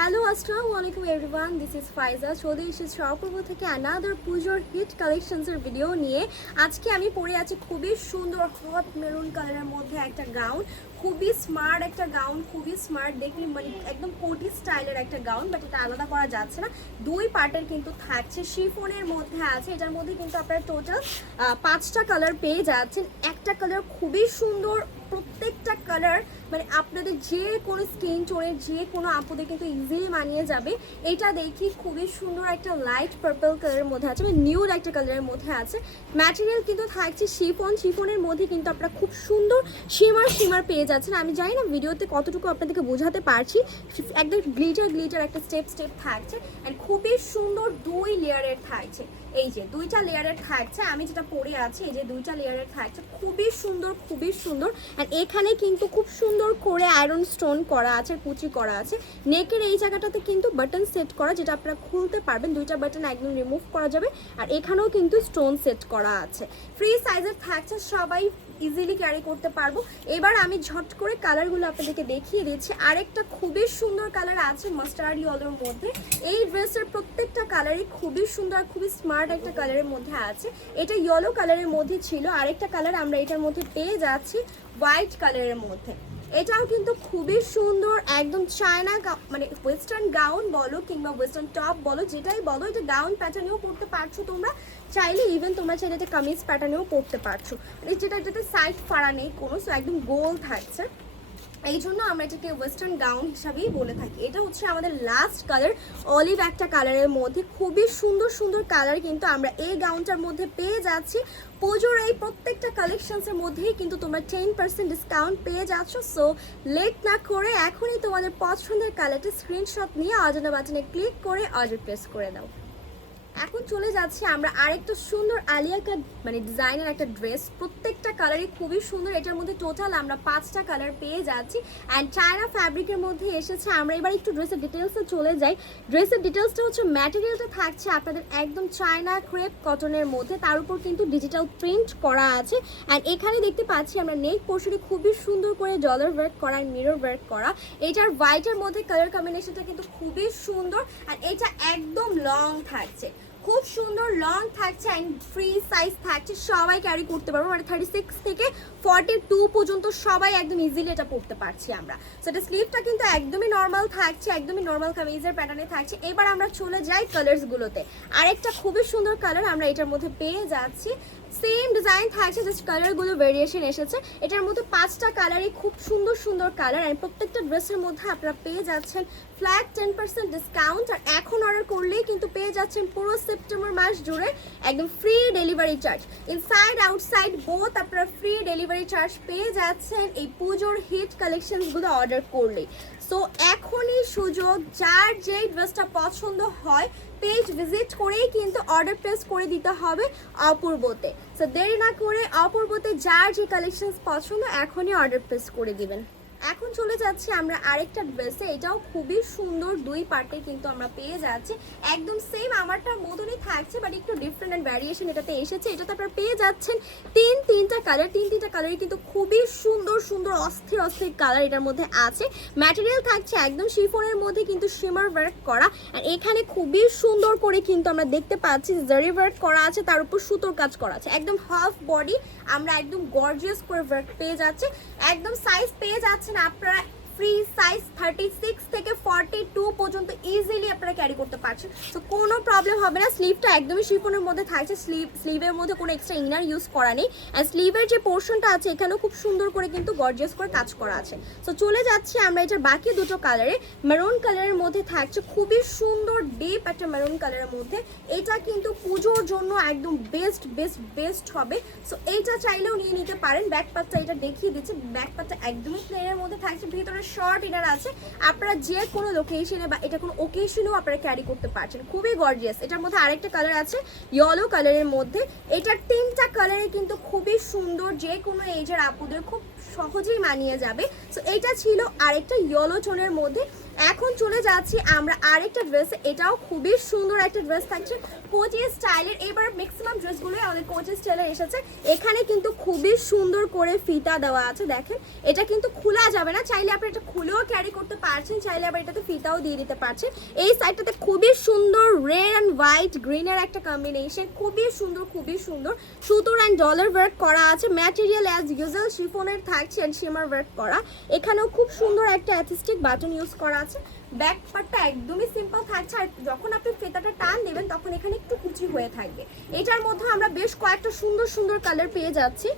Hello আসসালামু আলাইকুম everyone, this is ফাইজা। চলে এসেছি অপূর্ব থেকে অ্যানাদার পুজোর হিট কালেকশনসের ভিডিও নিয়ে। আজকে আমি পরে আছি খুবই সুন্দর হট মেরুন কালারের মধ্যে একটা গাউন, খুবই স্মার্ট একটা গাউন, খুবই স্মার্ট দেখি, মানে একদম কোটি স্টাইলের একটা গাউন, বাট এটা আলাদা করা যাচ্ছে না। দুই পার্টের কিন্তু থাকছে, শিফনের মধ্যে আছে। এটার মধ্যে কিন্তু আপনারা টোটাল 5টা কালার পেয়ে যাচ্ছেন। একটা কালার খুবই সুন্দর, প্রত্যেকটা কালার মানে আপনাদের যে কোনো স্কিন টোনের যে কোনো আপুদের কিন্তু ইজিলি মানিয়ে যাবে। এটা দেখি খুবই সুন্দর একটা লাইট পার্পল কালারের মধ্যে আছে, মানে নিউড একটা কালারের মধ্যে আছে। ম্যাটেরিয়াল কিন্তু থাকছে শিফনের মধ্যে কিন্তু আপনারা খুব সুন্দর শিমার পেয়ে যাচ্ছেন। আমি জানি না ভিডিওতে কতটুকু আপনাদেরকে বোঝাতে পারছি। একদম গ্লিটার একটা স্টেপ থাকছে অ্যান্ড খুবই সুন্দর দুই লেয়ারের থাকছে। এই যে দুইটা লেয়ারের থাকছে, আমি যেটা পরে আছি এই যে দুইটা লেয়ারের থাকছে, খুবই সুন্দর অ্যান্ড এখানে কিন্তু খুব সুন্দর করে আয়রন স্টোন করা আছে, কুচি করা আছে। নেকের এই জায়গাটাতে কিন্তু বাটন সেট করা, যেটা আপনারা খুলতে পারবেন, দুইটা বাটন একদম রিমুভ করা যাবে। আর এখানেও কিন্তু স্টোন সেট করা আছে। ফ্রি সাইজের থাকছে, সবাই ইজিলি ক্যারি করতে পারবো। এবার আমি ঝট করে কালারগুলো আপনাদেরকে দেখিয়ে দিচ্ছি। আরেকটা খুবই সুন্দর কালার আছে মাস্টার্ড ইয়েলোর মধ্যে। এই ড্রেসের প্রত্যেকটা কালারই খুবই সুন্দর, খুবই স্মার্ট একটা কালারের মধ্যে আছে। এটা ইয়েলো কালারের মধ্যে ছিল, আরেকটা কালার আমরা এটার মধ্যে পেয়ে যাচ্ছি হোয়াইট কালারের মধ্যে। এটাও কিন্তু খুবই সুন্দর, একদম চায়না মানে ওয়েস্টার্ন গাউন বলো কিংবা ওয়েস্টার্ন টপ বলো, যেটাই বলো, এটা গাউন প্যাটার্নেও পরতে পারছো তোমরা চাইলে, ইভেন তোমরা চাইলে এটা কামিজ প্যাটার্নেও পরতে পারছো। এটাতে সাইড ফাড়া নেই কোনো, সো একদম গোল থাকছে। এই জন্য আমরা এটাকে ওয়েস্টার্ন গাউন হিসাবেই বলে থাকি। এটা হচ্ছে আমাদের লাস্ট কালার, অলিভ একটা কালারের মধ্যে। খুবই সুন্দর কালার কিন্তু আমরা এই গাউনটার মধ্যে পেয়ে যাচ্ছি। পুজোর এই প্রত্যেকটা কালেকশনসের মধ্যেই কিন্তু তোমরা 10% ডিসকাউন্ট পেয়ে যাচ্ছ। সো লেট না করে এখনই তোমাদের পছন্দের কালারটি স্ক্রিনশট নিয়ে অজানা বাটনে ক্লিক করে অর্ডার প্লেস করে দাও। এখন চলে যাচ্ছি আমরা আরেকটা সুন্দর আলিয়া কাট মানে ডিজাইনের একটা ড্রেস, প্রত্যেকটা কালারই খুবই সুন্দর। এটার মধ্যে টোটাল আমরা 5টা কালার পেয়ে যাচ্ছি অ্যান্ড চায়না ফ্যাব্রিকের মধ্যে এসেছে। আমরা এবার একটু ড্রেসের ডিটেলসে চলে যাই। ড্রেসের ডিটেলসটা হচ্ছে ম্যাটেরিয়ালটা থাকছে আপনাদের একদম চায়না ক্রেপ কটনের মধ্যে, তার উপর কিন্তু ডিজিটাল প্রিন্ট করা আছে। অ্যান্ড এখানে দেখতে পাচ্ছি আমরা নেক পোর্শনে খুবই সুন্দর করে ডলার ওয়ার্ক করা, মিরর ওয়ার্ক করা। এটার হোয়াইটের মধ্যে কালার কম্বিনেশনটা কিন্তু খুবই সুন্দর। আর এটা একদম লং থাকছে, খুব সুন্দর লং থাকছে অ্যান্ড ফ্রি সাইজ থাকছে, সবাই ক্যারি করতে পারবো। মানে 36 থেকে 42 পর্যন্ত সবাই একদম ইজিলি এটা পরতে পারছি আমরা। সো এটা স্লিভটা কিন্তু একদমই নর্মাল থাকছে, একদমই নর্মাল কামিজের প্যাটার্নে থাকছে। এবার আমরা চলে যাই কালার্সগুলোতে। আরেকটা খুবই সুন্দর কালার আমরা এটার মধ্যে পেয়ে যাচ্ছি, সেম ডিজাইন থাকছে, জাস্ট কালারগুলো ভেরিয়েশন এসেছে। এটার মধ্যে 5টা কালারই খুব সুন্দর কালার অ্যান্ড প্রত্যেকটা ড্রেসের মধ্যে আপনারা পেয়ে যাচ্ছেন ফ্ল্যাট 10% ডিসকাউন্ট। আর এখন অর্ডার করলেই কিন্তু পেয়ে যাচ্ছেন পুরো সেপ্টেম্বর মাস জুড়ে একদম free delivery charge, inside outside both আপনারা ফ্রি ডেলিভারি চার্জ পেয়ে যাচ্ছেন এই পুজোর হিট কালেকশনসগুলো অর্ডার করলেই। সো এখনই সুযোগ, যার যেই ড্রেসটা পছন্দ হয় পেজ ভিজিট করেই কিন্তু অর্ডার প্লেস করে দিতে হবে অপূর্বতে। সো দেরি না করে অপূর্বতে যার যে কালেকশনস পছন্দ এখনই অর্ডার প্লেস করে দিবেন। এখন চলে যাচ্ছি আমরা আরেকটা ড্রেসে, এটাও খুবই সুন্দর, দুই পার্টে কিন্তু আমরা পেয়ে যাচ্ছি। একদম সেম আমারটার মতনই থাকছে বাট একটু ডিফারেন্ট অ্যান্ড ভ্যারিয়েশন এটাতে এসেছে। এটাতে আপনারা পেয়ে যাচ্ছেন তিনটা কালারই কিন্তু খুবই সুন্দর অস্থির কালার এটার মধ্যে আছে। ম্যাটেরিয়াল থাকছে একদম শিফনের মধ্যে কিন্তু শিমার ওয়ার্ক করা, আর এখানে খুবই সুন্দর করে কিন্তু আমরা দেখতে পাচ্ছি জারি ওয়ার্ক করা আছে, তার উপর সুতোর কাজ করা আছে। একদম হাফ বডি আমরা একদম গর্জিয়াস করে ওয়ার্ক পেয়ে যাচ্ছে। একদম সাইজ পেয়ে যাচ্ছেন আপনারা ফ্রি সাইজ 36 থেকে 42 পর্যন্ত ইজিলি আপনারা ক্যারি করতে পারছেন। তো কোনো প্রবলেম হবে না। স্লিভটা একদমই শিফনের মধ্যে থাকছে, স্লিভের মধ্যে কোনো এক্সট্রা ইনার ইউজ করা নেই। আর স্লিভের যে পোর্শনটা আছে এখানেও খুব সুন্দর করে কিন্তু গর্জিয়াস করে কাজ করা আছে। সো চলে যাচ্ছি আমরা এটার বাকি দুটো কালারে। মেরুন কালারের মধ্যে থাকছে খুবই সুন্দর ডিপ একটা মেরুন কালারের মধ্যে। এটা কিন্তু পুজোর জন্য একদম বেস্ট হবে। সো এইটা চাইলেও নিয়ে নিতে পারেন। ব্যাক পার্টটা এটা দেখিয়ে দিচ্ছে, ব্যাক পার্টটা একদমই প্লেনের মধ্যে থাকছে, ভিতরে শর্ট ইনার আছে। আপনারা যে কোনো লোকেশনে বা এটা কোনো ওকেশনেও আপনারা ক্যারি করতে পারছেন, খুবই গর্জিয়াস। এটার মধ্যে আরেকটা কালার আছে ইয়েলো কালারের মধ্যে। এটার 3টা কালারে কিন্তু খুবই সুন্দর, যে কোনো এজের আপুদের খুব সহজেই মানিয়ে যাবে। সো এটা ছিল আরেকটা ইয়েলো টোনের মধ্যে। এখন চলে যাচ্ছি আমরা আরেকটা ড্রেসে, এটাও খুবই সুন্দর একটা ড্রেস থাকছে কোচি স্টাইলের। এবার ম্যাক্সিমাম ড্রেসগুলোই আমাদের কোচি স্টাইলের এসেছে। এখানে কিন্তু খুবই সুন্দর করে ফিতা দেওয়া আছে, দেখেন এটা কিন্তু খোলা যাবে না, চাইলে আপনি এটা খুলেও ক্যারি করতে পারছেন, চাইলে আবার এটাতে ফিতাও দিয়ে দিতে পারছেন। এই সাইডটাতে খুবই সুন্দর রেড অ্যান্ড হোয়াইট গ্রিনের একটা কম্বিনেশন, খুবই সুন্দর খুবই সুন্দর। সুতোর অ্যান্ড ডলার ওয়ার্ক করা আছে, ম্যাটেরিয়াল অ্যাজ ইউজুয়াল শিফনের থাকছে অ্যান্ড শিমার ওয়ার্ক করা। এখানেও খুব সুন্দর একটা অ্যাথিস্টিক বাটন ইউজ করা আছে। ব্যাক পার্টটা একদমই সিম্পল থাকছে, আর যখন আপনি ফিতাটা টান দেবেন তখন এখানে একটু কুচি হয়ে থাকবে। এটার মধ্যে আমরা বেশ কয়েকটা সুন্দর সুন্দর কালার পেয়ে যাচ্ছি।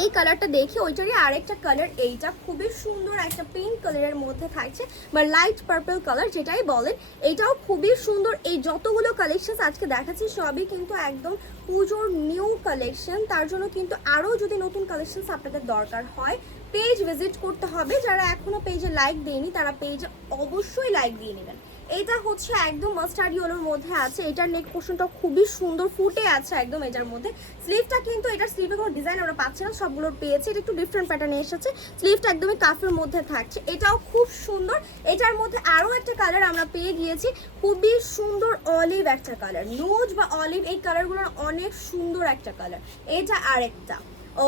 এই কালারটা দেখি ওইটারই আরেকটা কালার, এইটা খুবই সুন্দর একটা পিঙ্ক কালারের মধ্যে থাকছে বা লাইট পার্পল কালার যেটাই বলেন, এইটাও খুবই সুন্দর। এই যতগুলো কালেকশন আজকে দেখাচ্ছি সবই কিন্তু একদম পুজোর নিউ কালেকশন, তার জন্য কিন্তু আরও যদি নতুন কালেকশন আপনাদের দরকার হয় পেজ ভিজিট করতে হবে। যারা এখনো পেজে লাইক দেয়নি তারা পেজে অবশ্যই লাইক দিয়ে নেবেন। এটা হচ্ছে একদম মাস্টার্ড ইয়েলোর মধ্যে আছে, এটার নেক পোর্শনটা খুবই সুন্দর ফুটে আছে একদম এটার মধ্যে। স্লিভটা কিন্তু এটার স্লিভে কোনো ডিজাইন আমরা পাচ্ছি না, সবগুলোর পেয়েছে, এটা একটু ডিফারেন্ট প্যাটার্নে এসেছে। স্লিভটা একদমই কাফের মধ্যে থাকছে, এটাও খুব সুন্দর। এটার মধ্যে আরও একটা কালার আমরা পেয়ে গিয়েছি, খুবই সুন্দর অলিভ একটা কালার, নুজ বা অলিভ, এই কালারগুলোর অনেক সুন্দর একটা কালার। এটা আরেকটা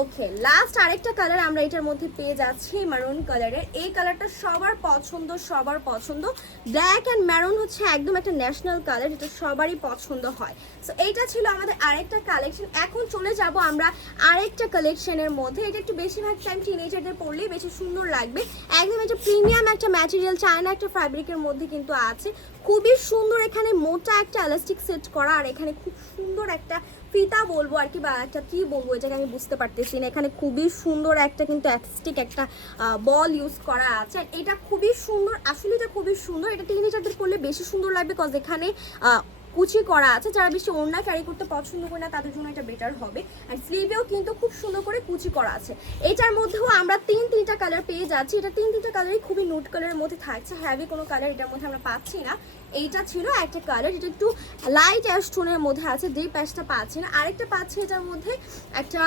ওকে, লাস্ট আরেকটা কালার আমরা এটার মধ্যে পেয়ে যাচ্ছি মারুন কালারের। এই কালারটা সবার পছন্দ, সবার পছন্দ। ব্ল্যাক অ্যান্ড ম্যারুন হচ্ছে একদম একটা ন্যাশনাল কালার, যেটা সবারই পছন্দ হয়। সো এইটা ছিল আমাদের আরেকটা কালেকশন। এখন চলে যাব আমরা আরেকটা কালেকশনের মধ্যে, এটা একটু বেশিরভাগ টাইম টিনেজারদের পরলেই বেশি সুন্দর লাগবে। একদম এটা প্রিমিয়াম একটা ম্যাটেরিয়াল, চায়না একটা ফ্যাব্রিকের মধ্যে কিন্তু আছে, খুবই সুন্দর। এখানে মোটা একটা এলাস্টিক সেট করা, আর এখানে খুব সুন্দর একটা ফিতা বলবো আর কি, বা একটা কি বলবো এটাকে আমি বুঝতে পারতেছি না। এখানে খুবই সুন্দর একটা কিন্তু অ্যাথিস্টিক একটা বল ইউজ করা আছে, এটা খুবই সুন্দর, আসলে এটা খুবই সুন্দর। এটা টিনেজারদের করলে বেশি সুন্দর লাগবে, কজ এখানে কুচি করা আছে। যারা বেশি ওড়না ক্যারি করতে পছন্দ করে না তাদের জন্য এটা বেটার হবে। আর স্লিভেও কিন্তু খুব সুন্দর করে কুচি করা আছে। এটার মধ্যেও আমরা তিনটা কালার পেয়ে যাচ্ছি, এটা তিনটা কালারই খুবই নুট কালারের মধ্যে থাকছে, হ্যাভি কোনো কালার এটার মধ্যে আমরা পাচ্ছি না। এইটা ছিল একটা কালার, এটা একটু লাইট অ্যাশ টোনের মধ্যে আছে, ডিপ অ্যাশটা পাচ্ছি না। আরেকটা পাচ্ছি এটার মধ্যে একটা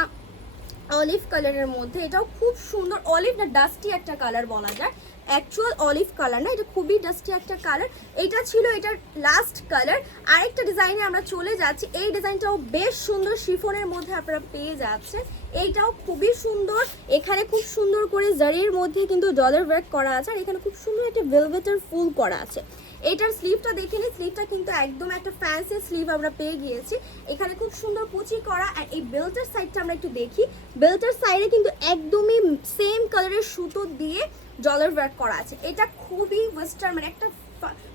অলিভ কালারের মধ্যে, এটাও খুব সুন্দর। অলিভ না ডাস্টি একটা কালার বলা যায়, অ্যাকচুয়াল অলিভ কালার না, এটা খুবই ডাস্টি একটা কালার। এইটা ছিল এটার লাস্ট কালার। আরেকটা ডিজাইনে আমরা চলে যাচ্ছি, এই ডিজাইনটাও বেশ সুন্দর, শিফনের মধ্যে আপনারা পেয়ে যাচ্ছেন। এইটাও খুবই সুন্দর, এখানে খুব সুন্দর করে জারির মধ্যে কিন্তু ডলার ওয়ার্ক করা আছে, আর এখানে খুব সুন্দর একটা ভেলভেটের ফুল করা আছে। এটার স্লিভটা দেখে নিই, স্লিভটা কিন্তু একদম একটা ফ্যান্সি স্লিভ আমরা পেয়ে গিয়েছি, এখানে খুব সুন্দর কুচি করা। আর এই বেল্টের সাইডটা আমরা একটু দেখি, বেল্টের সাইডে কিন্তু একদমই সেম কালারের সুতো দিয়ে ডলার ওয়ার্ক করা আছে। এটা খুবই ওয়েস্টার্ন, মানে একটা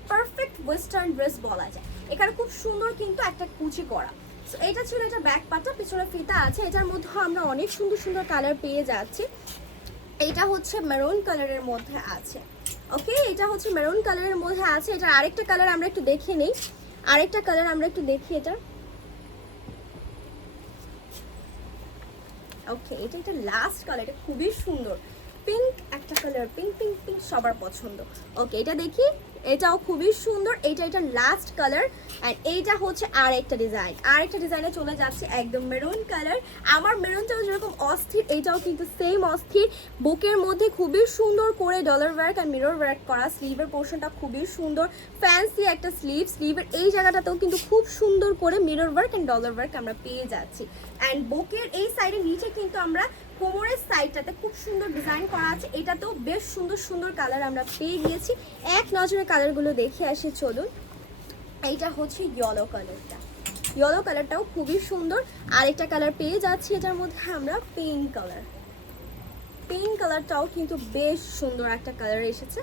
পারফেক্ট ওয়েস্টার্ন ড্রেস বলা যায়। এখানে খুব সুন্দর কিন্তু একটা কুচি করা। সো এটা ছিল এটা ব্যাক পার্টটা, পিছনে ফিতা আছে। এটার মধ্যে আমরা অনেক সুন্দর সুন্দর কালার পেয়ে যাচ্ছি। এটা হচ্ছে মেরুন কালারের মধ্যে আছে, ওকে, এটা হচ্ছে মেরুন কালারের মধ্যে আছে। এটা আরেকটা কালার আমরা একটু দেখে নেই, আরেকটা কালার আমরা একটু দেখি এটা, ওকে, এটা লাস্ট কালার, এটা খুবই সুন্দর, পিঙ্ক একটা কালার, পিঙ্ক পিঙ্ক পিঙ্ক সবার পছন্দ। ওকে, এটা দেখি, এটাও খুবই সুন্দর, এটা লাস্ট কালার। আর এইটা হচ্ছে আরেকটা ডিজাইনে চলে যাচ্ছে, একদম মেরুন কালার। আমার মেরুনটাও যেরকম অস্থির, এইটাও কিন্তু সেম অস্থির। বুকের মধ্যে খুবই সুন্দর করে ডলার ওয়ার্ক আর মিরর ওয়ার্ক করা, স্লিভের পোর্শনটা খুবই সুন্দর, ফ্যান্সি একটা স্লিভ। স্লিভের এই জায়গাটাতেও কিন্তু খুব সুন্দর করে mirror work and dollar work আমরা পেয়ে যাচ্ছি। অ্যান্ড বুকের এই সাইডের নিচে কিন্তু আমরা কোমরের সাইডটাতে খুব সুন্দর ডিজাইন করা আছে, এটাতেও বেশ সুন্দর সুন্দর কালার আমরা পেয়ে গিয়েছি। এক নজরে কালারগুলো দেখে আসি চলুন। এইটা হচ্ছে ইয়েলো কালারটা, ইয়েলো কালারটাও খুবই সুন্দর। আরেকটা কালার পেয়ে যাচ্ছি এটার মধ্যে আমরা, পিঙ্ক কালার, পিঙ্ক কালারটাও কিন্তু বেশ সুন্দর একটা কালার এসেছে।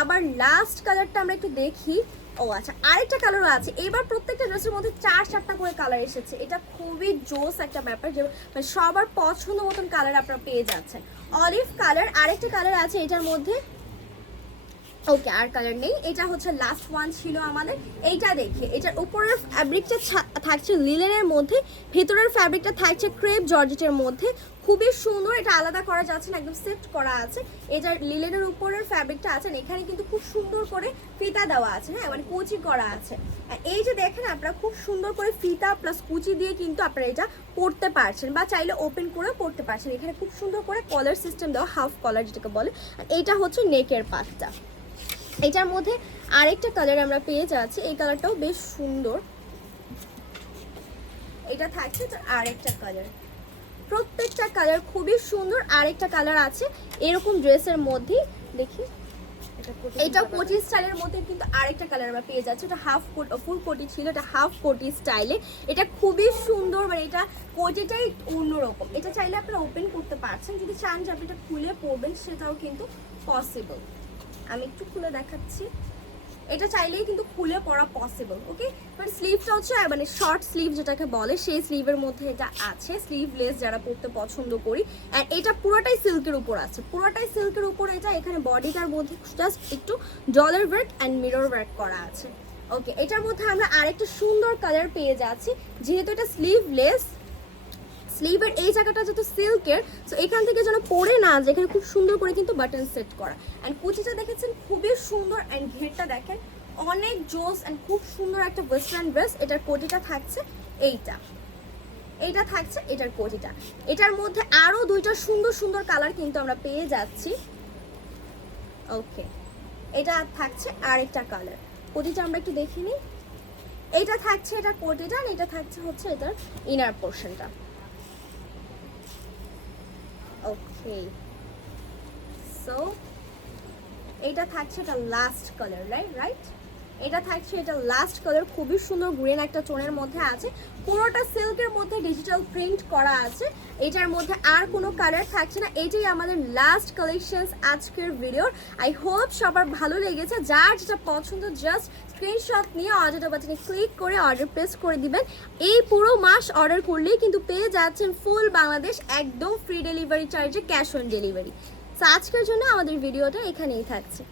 আবার লাস্ট কালারটা আমরা একটু দেখি, ও আচ্ছা আরেকটা কালারও আছে। এবার প্রত্যেকটা ড্রেসের মধ্যে 4-4টা করে কালার এসেছে, এটা খুবই জোস একটা ব্যাপার, যে মানে সবার পছন্দ মতন কালার আপনারা পেয়ে যাচ্ছেন। অলিভ কালার, আরেকটা কালার আছে এটার মধ্যে, ওকে আর কালার নেই। এটা হচ্ছে লাস্ট ওয়ান ছিল আমাদের। এইটা দেখে, এটার উপরের ফ্যাব্রিকটা থাকছে লিলেনের মধ্যে, ভেতরের ফ্যাব্রিকটা থাকছে ক্রেপ জর্জেটের মধ্যে, খুবই সুন্দর। এটা আলাদা করা যাচ্ছে না, একদম সেট করা আছে। এটার লিলেনের উপরের ফ্যাব্রিকটা আছে, এখানে কিন্তু খুব সুন্দর করে ফিতা দেওয়া আছে, হ্যাঁ মানে কুচি করা আছে। আর এই যে দেখেন আপনারা খুব সুন্দর করে ফিতা প্লাস কুচি দিয়ে কিন্তু আপনারা এটা পরতে পারছেন, বা চাইলে ওপেন করে পরতে পারছেন। এখানে খুব সুন্দর করে কলার সিস্টেম দেওয়া, হাফ কলার যেটাকে বলে। আর এইটা হচ্ছে নেকের পার্টটা, এটার মধ্যে আরেকটা কালার আমরা পেয়ে যাচ্ছি, এই কালারটাও বেশ সুন্দর। এটা থাকছে তো আরেকটা কালার, প্রত্যেকটা কালার খুবই সুন্দর। আরেকটা কালার আছে এরকম ড্রেসের মধ্যে, দেখি এটা কোটি স্টাইলের মধ্যে কিন্তু আরেকটা কালার আমরা পেয়ে যাচ্ছি। এটা হাফ কোট, ফুল কোটি ছিল, এটা হাফ কোটি স্টাইলে। এটা খুবই সুন্দর, মানে এটা কোটিটাই অন্যরকম। এটা চাইলে আপনারা ওপেন করতে পারছেন, যদি চান যে আপনি এটা খুলে পরবেন সেটাও কিন্তু পসিবল। আমি একটু খুলে দেখাচ্ছি, এটা চাইলেই কিন্তু খুলে পরা পসিবল। ওকে, বাট স্লিভটা হচ্ছে মানে শর্ট স্লিভ যেটাকে বলে, সেই স্লিভের মধ্যে এটা আছে, স্লিভলেস যারা পরতে পছন্দ করি। অ্যান্ড এটা পুরোটাই সিল্কের উপর আছে, পুরোটাই সিল্কের উপর। এটা এখানে বডিটার মধ্যে জাস্ট একটু dollar work and mirror work করা আছে। ওকে, এটার মধ্যে আমরা আরেকটা সুন্দর কালার পেয়ে যাচ্ছি, যেহেতু এটা স্লিভলেস, স্লিভের এই জায়গাটা যেহেতু সিল্কের, তো এখান থেকে যেন পরে না, যেখানে খুব সুন্দর করে কিন্তু বাটন সেট করা। অ্যান্ড কুচিটা দেখেছেন খুবই সুন্দর, অ্যান্ড ঘেরটা দেখেন অনেক জোস অ্যান্ড খুব সুন্দর একটা ওয়েস্টার্ন ড্রেস। এটার কোটিটা থাকছে এইটা থাকছে এটার কোটিটা। এটার মধ্যে আরো দুইটা সুন্দর সুন্দর কালার কিন্তু আমরা পেয়ে যাচ্ছি। ওকে, এটা থাকছে আরেকটা কালার, কোটিটা আমরা একটু দেখে নিই। এইটা থাকছে এটার কোটিটা, আর এটা থাকছে হচ্ছে এটার ইনার পোর্শনটা। ওকে, সো এটা থাকছে এটা লাস্ট কালার, রাইট, এটা থাকছে এটা লাস্ট কালার। খুবই সুন্দর গ্রিন একটা টোনের মধ্যে আছে, পুরোটা সিল্কের মধ্যে ডিজিটাল প্রিন্ট করা আছে। এটার মধ্যে আর কোনো কালার থাকছে না। এটাই আমাদের লাস্ট কালেকশনস আজকের ভিডিওর। আই হোপ সবার ভালো লেগেছে। যার যেটা পছন্দ জাস্ট স্ক্রিনশট নিয়ে অর্ডার বাটনে ক্লিক করে অর্ডার প্লেস করে দিবেন। এই পুরো মাস অর্ডার করলেই কিন্তু পেয়ে যাচ্ছেন ফুল বাংলাদেশ একদম ফ্রি ডেলিভারি চার্জে, ক্যাশ অন ডেলিভারি। তো আজকের জন্য আমাদের ভিডিওটা এখানেই থাকছে।